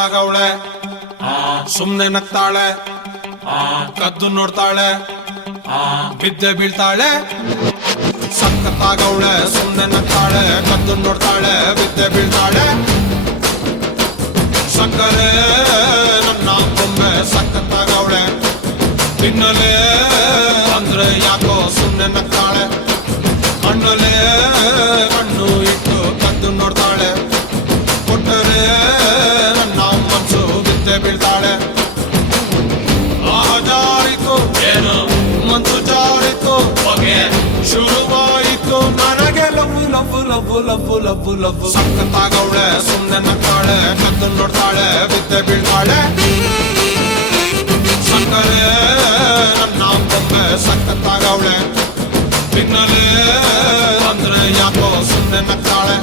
ಸಖತ್ತಾಗವಳೆ ಸುಮ್ನೆ ನಗ್ತಾಳೆ ಕದ್ದು ನೋಡ್ತಾಳೆ ಬಿದ್ದೆ ಬೀಳ್ತಾಳೆ ಸಖತ್ತಾಗವಳೆ ಸುಮ್ನೆ ನಗ್ತಾಳೆ ಕದ್ದು ನೋಡ್ತಾಳೆ ಬಿದ್ದೆ ಬೀಳ್ತಾಳೆ ಸಕ್ಕರೆ ನನ್ನ ಬೊಮ್ಮೆ ಸಖತ್ತಾಗವಳೆ ತಿನ್ನಲೆ ಅಂದ್ರೆ ಯಾಕೋ ಸುಮ್ನೆ ನಗ್ತಾಳೆ ಕಣ್ಣಲೆ ಕಣ್ಣು ಇಟ್ಟು ಕದ್ದು ನೋಡ್ತಾಳೆ ಕೊಟ್ಟರೆ ನನ್ನ ಮನಸ್ಸು ಬಿದ್ದೆ ಬೀಳ್ತಾಳೆ ಜಾರಿತು ಏನು ಮನಸ್ಸು ಜಾರಿತು ಹೊಗೆ ಶುರುವಾಯಿತು ನನಗೆ love love love love love love ಸಖತ್ತಾಗವಳೆ ಸುಮ್ನೆ ನಗ್ತಾಳೆ ಕದ್ದು ನೋಡ್ತಾಳೆ ಬಿದ್ದೆ ಬೀಳ್ತಾಳೆ ಸಕ್ಕರೆ ನನ್ನ ಬೊಮ್ಮೆ ಸಖತ್ತಾಗವಳೆ ತಿನ್ನಲೆ ಅಂದ್ರೆ ಯಾಕೋ ಸುಮ್ನೆ ನಗ್ತಾಳೆ